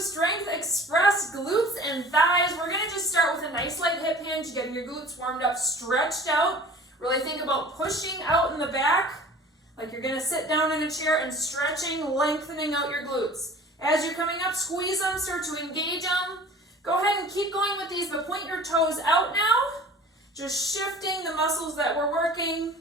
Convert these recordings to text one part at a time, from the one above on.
Strength Express glutes and thighs. We're going to just start with a nice light hip hinge, getting your glutes warmed up, stretched out. Really think about pushing out in the back, like you're going to sit down in a chair and stretching, lengthening out your glutes. As you're coming up, squeeze them, start to engage them. Go ahead and keep going with these, but point your toes out now. Just shifting the muscles that we're working.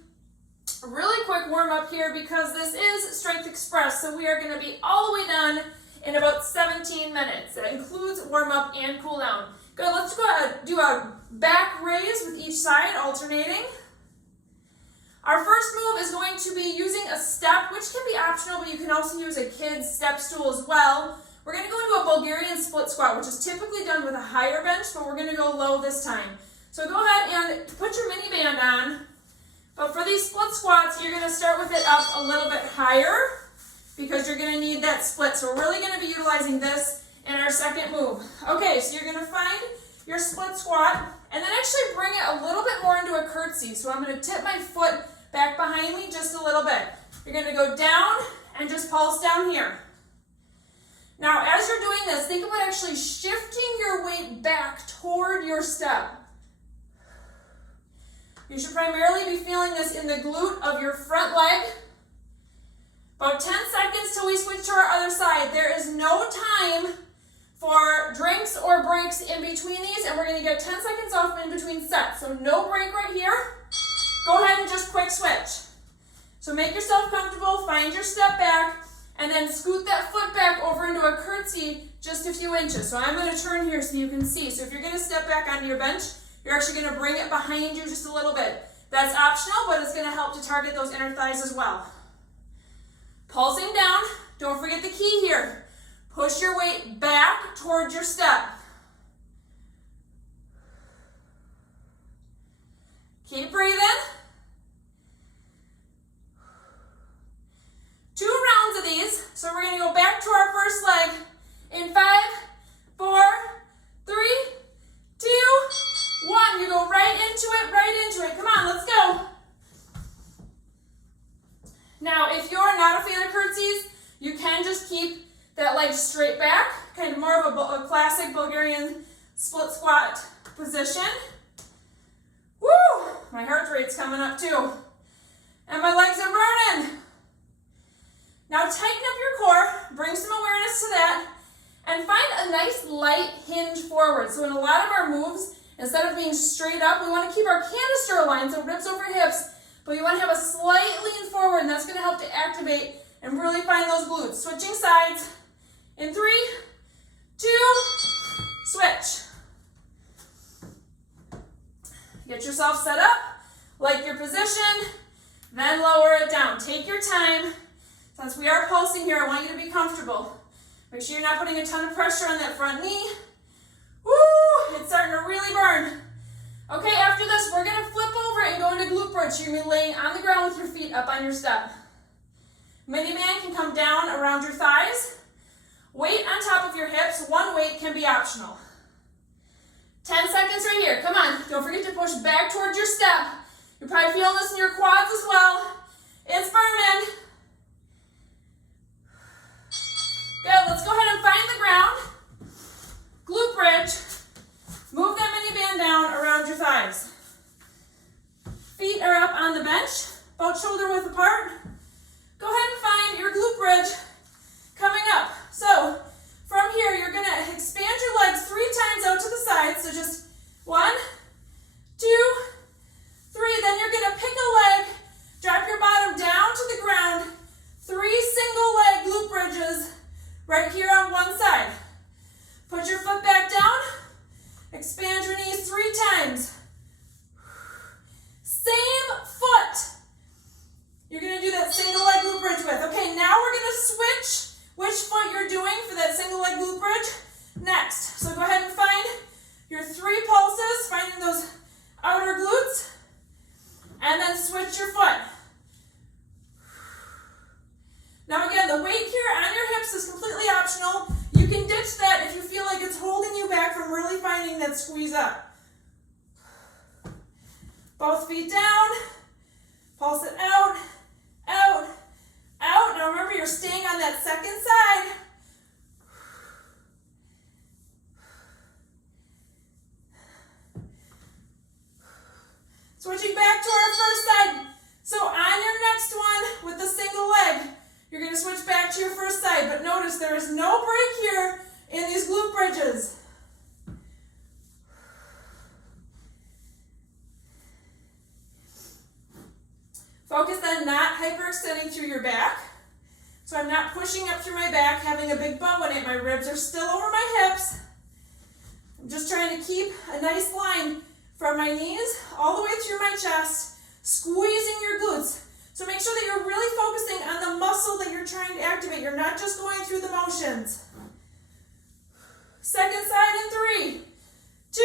A really quick warm up here because this is Strength Express, so we are going to be all the way done in about 17 minutes. That includes warm up and cool down. Good, let's go ahead and do a back raise with each side, alternating. Our first move is going to be using a step, which can be optional, but you can also use a kid's step stool as well. We're going to go into a Bulgarian split squat, which is typically done with a higher bench, but we're going to go low this time. So go ahead and put your mini band on. But for these split squats, you're going to start with it up a little bit higher because you're going to need that split. So we're really going to be utilizing this in our second move. Okay, so you're going to find your split squat and then actually bring it a little bit more into a curtsy. So I'm going to tip my foot back behind me just a little bit. You're going to go down and just pulse down here. Now, as you're doing this, think about actually shifting your weight back toward your step. You should primarily be feeling this in the glute of your front leg. About 10 seconds till we switch to our other side. There is no time for drinks or breaks in between these, and we're going to get 10 seconds off in between sets. So no break right here. Go ahead and just quick switch. So make yourself comfortable, find your step back, and then scoot that foot back over into a curtsy just a few inches. So I'm going to turn here so you can see. So if you're going to step back onto your bench, you're actually going to bring it behind you just a little bit. That's optional, but it's going to help to target those inner thighs as well. Pulsing down. Don't forget the key here. Push your weight back towards your step. Keep breathing. 2 rounds of these. So we're going to go back to our first leg in 5, 4, 3, 2, 1. You go right into it, right into it. Come on, let's go. Now, if you're not a fan of curtsies, you can just keep that leg straight back, kind of more of a classic Bulgarian split squat position. Woo! My heart rate's coming up too. And my legs are burning. Now tighten up your core, bring some awareness to that, and find a nice light hinge forward. So in a lot of our moves, instead of being straight up, we want to keep our canister aligned, so ribs over hips, but you want to have a slight lean forward, and that's going to help to activate and really find those glutes. Switching sides in 3, 2, switch. Get yourself set up, like your position, then lower it down. Take your time. Since we are pulsing here, I want you to be comfortable. Make sure you're not putting a ton of pressure on that front knee. Woo! It's starting to really burn. Okay, after this, we're going to flip over and go into glute bridge. You're going to be laying on the ground with your feet up on your step. Mini man can come down around your thighs. Weight on top of your hips. One weight can be optional. 10 seconds right here. Come on. Don't forget to push back towards your step. You're probably feeling this in your quads as well. It's burning. Good. Let's go ahead and find the ground. Glute bridge. Move that mini band down around your thighs. Feet are up on the bench, about shoulder width apart. Go ahead and find your glute bridge coming up. So from here, you're going to expand your legs 3 times out to the side. So just 1, 2, 3. Then you're going to pick a leg, drop your bottom down to the ground. 3 single leg glute bridges right here on one side. Put your foot back down. Expand your knees 3 times. Same foot. You're going to do that single leg glute bridge with. Okay, now we're going to switch which foot you're doing for that single leg glute bridge next. So go ahead and find your 3 pulses, finding those outer glutes, and then switch your foot. Now again, the weight here on your hips is completely optional. You can ditch that if you feel like it's holding you back from really finding that squeeze up. Both feet down, pulse it out, out, out. Now remember, you're staying on that second side. switching back to our first side. So on your next one with the single leg, you're going to switch back to your first side. But notice there is no break here in these glute bridges. Focus on not hyperextending through your back. So I'm not pushing up through my back, having a big bow in it. My ribs are still over my hips. I'm just trying to keep a nice line from my knees all the way through my chest, squeezing your glutes. So make sure that you're really focusing on the muscle that you're trying to activate. You're not just going through the motions. Second side in 3, 2,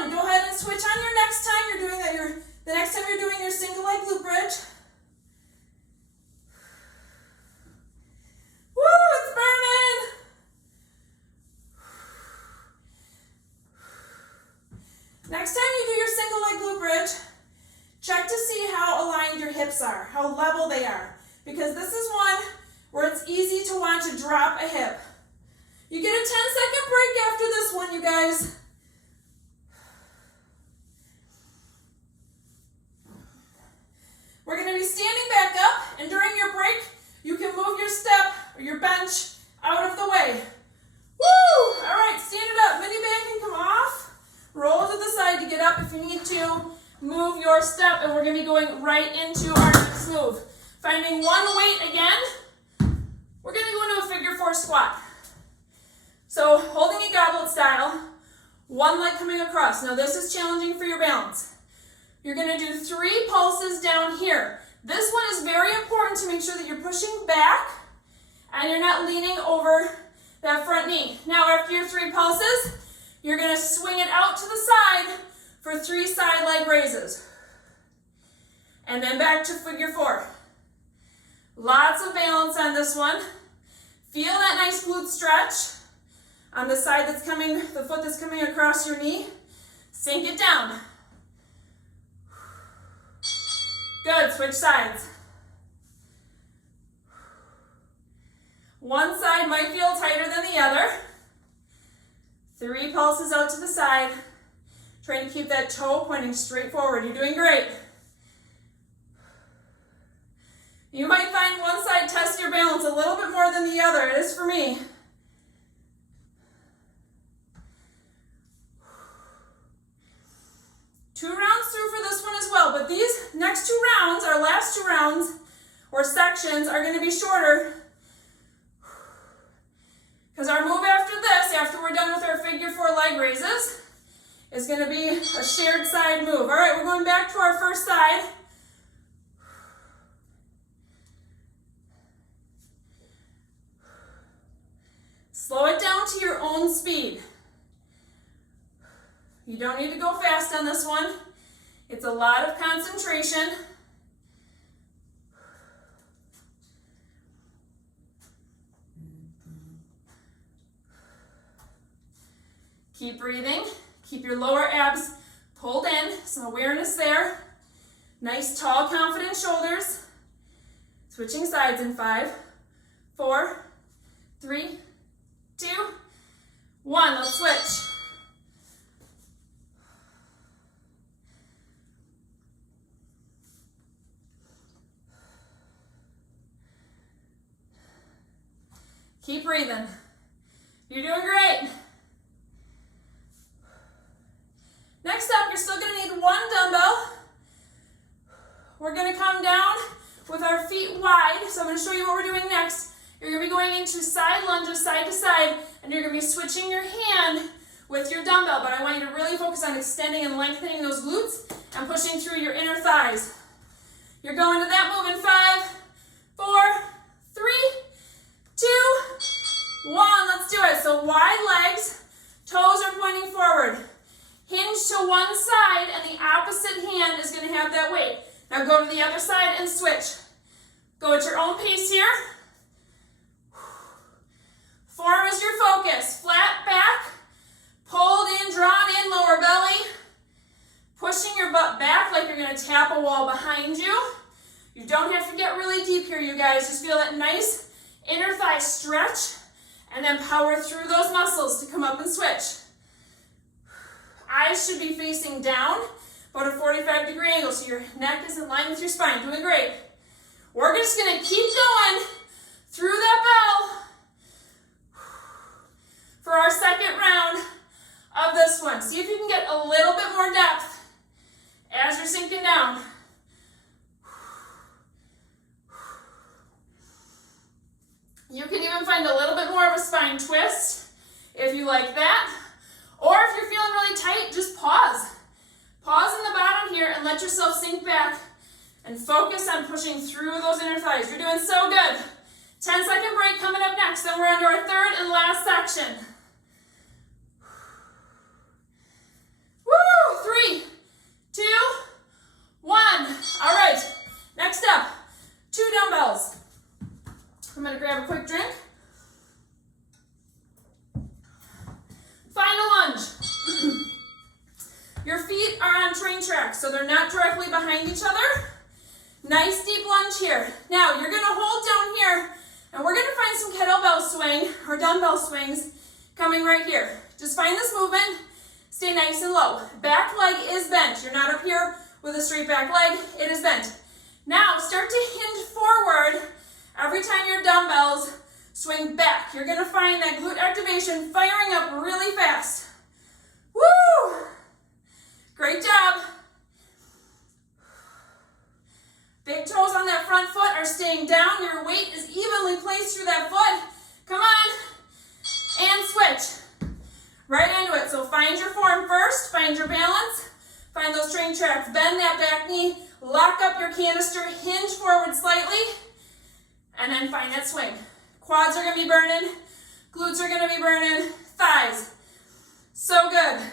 1. Go ahead and switch on your next time you're doing that. The next time you're doing your single leg glute bridge. Woo, it's burning. Next time you do your single leg glute bridge, check to see how aligned your hips are, how level they are. Because this is one where it's easy to want to drop a hip. You get a 10-second break after this one, you guys. We're going to be standing back up, and during your break, you can move your step or your bench out of the way. Woo! All right, stand it up. Mini band can come off. Roll to the side to get up if you need to. Move your step, and we're going to be going right into our next move. Finding one weight again, we're going to go into a figure 4 squat. So holding a goblet style, one leg coming across. Now this is challenging for your balance. You're going to do 3 pulses down here. This one is very important to make sure that you're pushing back and you're not leaning over that front knee. Now after your 3 pulses, you're going to swing it out to the side for 3 side leg raises. And then back to figure 4. Lots of balance on this one. Feel that nice glute stretch on the side that's coming, the foot that's coming across your knee. Sink it down. Good, switch sides. One side might feel tighter than the other. 3 pulses out to the side. Trying to keep that toe pointing straight forward. You're doing great. You might find one side test your balance a little bit more than the other. It is for me. Two rounds through for this one as well, but these next 2 rounds, our last 2 rounds or sections, are going to be shorter because our move after this, after we're done with our figure 4 leg raises, is going to be a shared side move. All right, we're going back to our first side. Slow it down to your own speed. You don't need to go fast on this one. It's a lot of concentration. Keep breathing. Keep your lower abs pulled in. Some awareness there. Nice, tall, confident shoulders. Switching sides in 5, 4, 3, 2, 1. Let's switch. Keep breathing. You're doing great. Next up, you're still going to need 1 dumbbell. We're going to come down with our feet wide. So I'm going to show you what we're doing next. You're going to be going into side lunges, side to side, and you're going to be switching your hand with your dumbbell. But I want you to really focus on extending and lengthening those glutes and pushing through your inner thighs. You're going to that move in 5, 4, 3, 2, 1. Let's do it. So wide legs, toes are pointing forward. Hinge to one side, and the opposite hand is going to have that weight. Now go to the other side and switch. Go at your own pace here. Form is your focus. Flat back, pulled in, drawn in, lower belly. Pushing your butt back like you're going to tap a wall behind you. You don't have to get really deep here, you guys. Just feel that nice inner thigh stretch, and then power through those muscles to come up and switch. Eyes should be facing down, Go to 45-degree angle so your neck is in line with your spine. Doing great. We're just going to keep going through that bell for our second round of this one. See if you can get a little bit more depth as you're sinking down. You can even find a little bit more of a spine twist if you like that. Or if you're feeling really tight, just pause. Pause in the bottom here and let yourself sink back and focus on pushing through those inner thighs. You're doing so good. 10-second break coming up next. Then we're on to our third and last section. Woo! 3, 2, 1. All right. Next up, 2 dumbbells. I'm going to grab a quick drink. Final lunge. Your feet are on train tracks, so they're not directly behind each other. Nice deep lunge here. Now, you're going to hold down here, and we're going to find some kettlebell swing or dumbbell swings coming right here. Just find this movement. Stay nice and low. Back leg is bent. You're not up here with a straight back leg. It is bent. Now, start to hinge forward every time your dumbbells swing back. You're going to find that glute activation firing up really fast. Woo! Great job. Big toes on that front foot are staying down. Your weight is evenly placed through that foot. Come on. And switch. Right into it. So find your form first. Find your balance. Find those train tracks. Bend that back knee. Lock up your canister. Hinge forward slightly. And then find that swing. Quads are going to be burning. Glutes are going to be burning. Thighs. So good.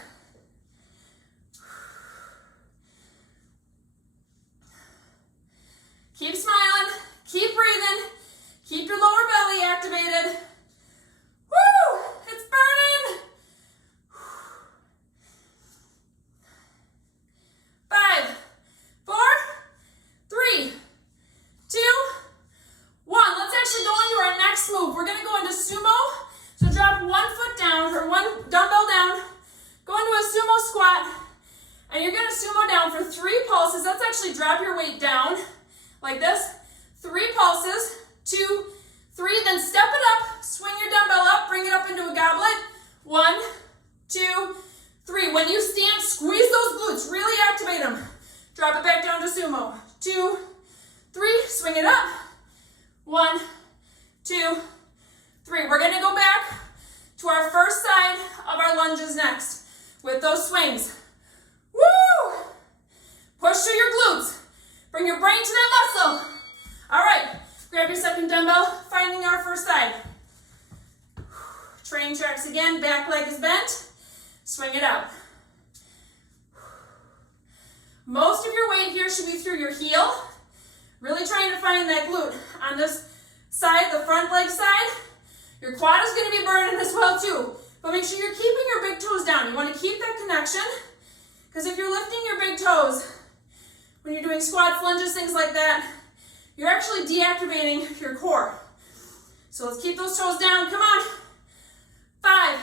Keep smiling. Keep breathing. Keep your lower belly activated. Woo! It's burning. 5, 4, 3, 2, 1. Let's actually go into our next move. We're going to go into sumo. So drop one foot down or one dumbbell down. Go into a sumo squat. And you're going to sumo down for 3 pulses. Let's actually drop your weight down like this. 3 pulses. 2, 3. Then step it up. Swing your dumbbell up. Bring it up into a goblet. 1, 2, 3. When you stand, squeeze those glutes. Really activate them. Drop it back down to sumo. 2, 3. Swing it up. 1, 2, 3. We're going to go back to our first side of our lunges next with those swings. Woo! Push through your glutes. Bring your brain to that muscle. All right. Grab your second dumbbell, finding our first side. Train tracks again. Back leg is bent. Swing it out. Most of your weight here should be through your heel. Really trying to find that glute on this side, the front leg side. Your quad is going to be burning as well too. But make sure you're keeping your big toes down. You want to keep that connection. Because if you're lifting your big toes, when you're doing squats, lunges, things like that, you're actually deactivating your core. So let's keep those toes down. Come on. 5,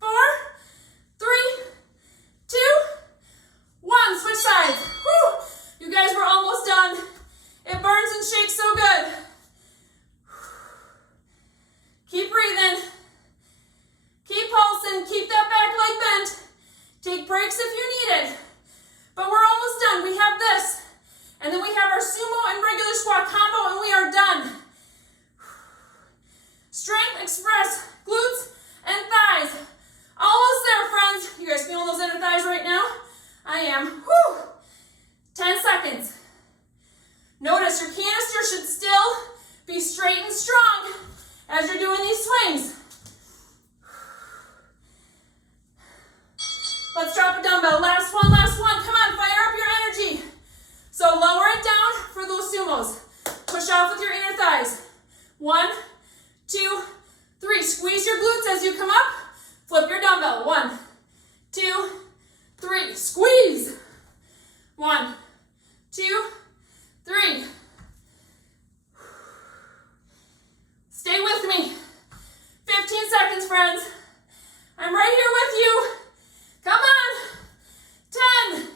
4, 3, 2, 1. Switch sides. Woo! You guys were almost done. It burns and shakes so good. Keep breathing. Keep pulsing. Keep that back leg bent. Take breaks if you need it. But we're almost done. We have this. And then we have our sumo and regular squat combo, and we are done. Strength, express, glutes, and thighs. Almost there, friends. You guys feeling those inner thighs right now? I am. Whew. 10 seconds. Notice your canister should still be straight and strong as you're doing these swings. Let's drop a dumbbell. Last one, last one. Come on, fire up your energy. So lower it down for those sumos. Push off with your inner thighs. 1, 2, 3. Squeeze your glutes as you come up. Flip your dumbbell. 1, 2, 3. Squeeze. 1, 2, 3. Stay with me. 15 seconds, friends. I'm right here with you. Come on. 10,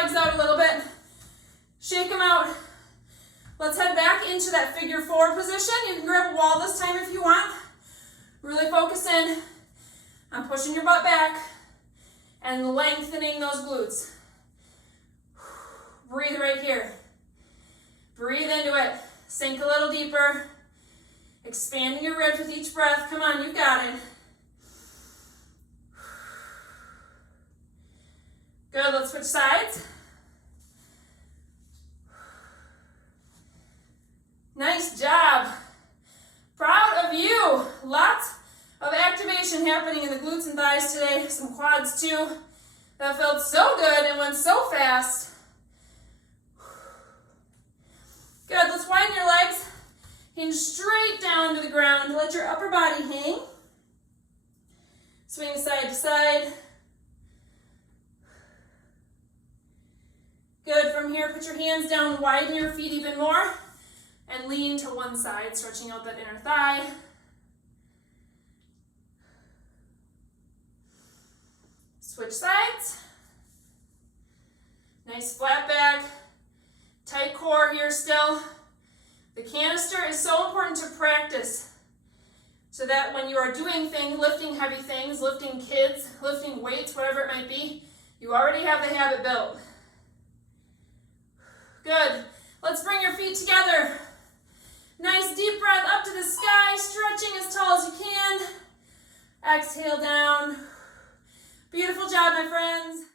legs out a little bit. Shake them out. Let's head back into that figure 4 position. You can grab a wall this time if you want. Really focus in on pushing your butt back and lengthening those glutes. Breathe right here. Breathe into it. Sink a little deeper. Expanding your ribs with each breath. Come on, you got it. Good, let's switch sides. Nice job. Proud of you. Lots of activation happening in the glutes and thighs today. Some quads too. That felt so good and went so fast. Good, let's widen your legs. Hinge straight down to the ground. Let your upper body hang. Swing side to side. Good, from here, put your hands down, widen your feet even more, and lean to one side, stretching out that inner thigh. Switch sides. Nice flat back. Tight core here still. The canister is so important to practice so that when you are doing things, lifting heavy things, lifting kids, lifting weights, whatever it might be, you already have the habit built. Good. Let's bring your feet together. Nice deep breath up to the sky, stretching as tall as you can. Exhale down. Beautiful job, my friends.